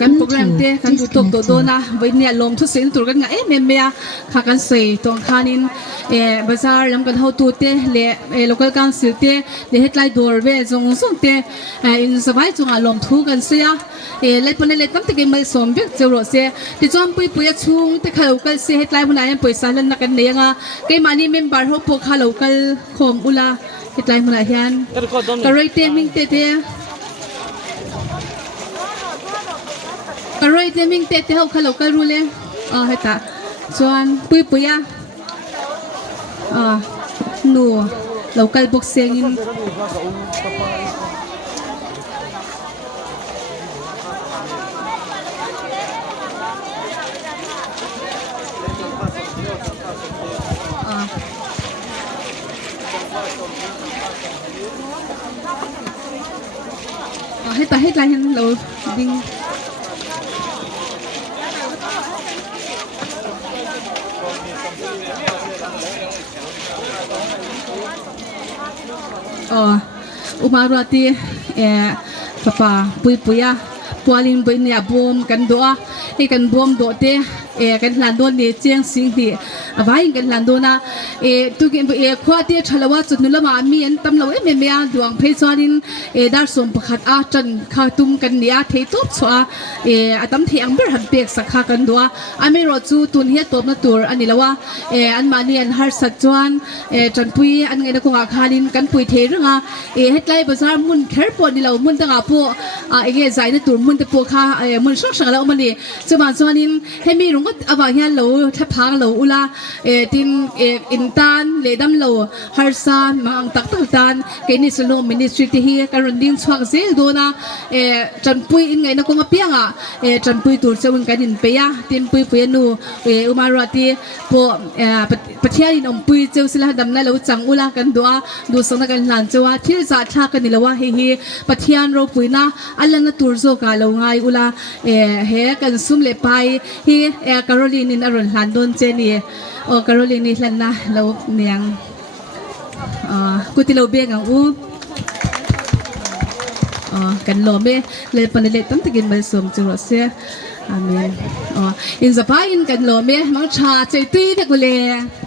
กันโปรแกรมเตะกันยูทูบตัวนะวันนี้ลมทุกสิ่งตัวกันไงเมียข้ากันเสียตรงขานินบาซาร์ลำกันเฮาตัวเตะเล่local councilเตะเล่เฮดไลน์ดอร์เวจงส่งเตะอินสบายจงอารมณ์ทุกันเสียเล่ปนเล่ตั้มตะเกียบมาสมเบียเจ้าโรเสียที่จอมปุยชุ่งที่ข้า local เสียเฮดไลน์พนักงานปุยสารนักกันเนี่ยงเกี่ยมันนี่เมมเบอร์เขาพวกข้า local คอมอุลาเฮดไลน์พนักงานกระไรเตะมิงเตะกระไรเตมิงเตะเขาข้าเราก็รู้เลยเฮ้ยตาส่วนปุยหนูเราก็บอกเสียงให้ตาให้ตาเห็นเราดิ้งอุมารุตีป้าปุยปวลินบุญเนี่ยบวมกันดัวกันบวมโดดกันหลานโดนเนี่ยเจียงสิงห์เอาไว้กันหลานโดนะตุกินขวาที่ชลวัดสุดนุ่มละมามีอันตำเราเมียดวงเพชรนินดาร์สมประคัดอาจันข้าตุ้มกันเนี่ยเทตุบสัวอาตำที่อังเบอร์หันเปียกสักข้ากันดัวอเมริกาจูตุนเฮียตัวมาตัวอันนี้ละว่าอันมาเนี่ยอันฮาร์สัจจวนจันปุยอันไงนะคงอาคารินกันปุยเทรึงเฮ็ดไล่ภาษามุนแคร์ปวดนี่เรามุนตั้งอาพวกเงี้ยใจในตัวมุนแต่พวกข้ามุนช่างแล้วมันนี่จะมาจวนนินให้มีรงก็อวาเฮียเราทับพังเราอุลาทีมอินตันเลดัมเราฮาร์ซานมังตักตันเกนิสโลมินิสทรีที่เฮียการันดิ้งสวักเซลโดนะจันปุยอินไงนะคงมาเปียงจันปุยตัวเจ้ามันกันดินเปียทีมปุยนูอุมาราตีพวกประเทศอินอมปุยเจ้าสิลาดำนั่นเราจังอุลากันดูสถานการณ์หลังเจ้าที่จะชากันนี่ละว่าเฮียประเทศเราปุยนะอันนั้นตัวโซกาเราไงอุลาเฮกันซุ่มเล็บไปเฮียการ์ลินินอรุณหลานโดนเจนี่การ์ลินินหลานนะเราเนียงกุฏิเราเบียงกันลมเลยปนเล็ตั้งแต่กินมาสมจุลเสียอาเมนอินสปายอินกันลมมังชาใจตีเด็กเลย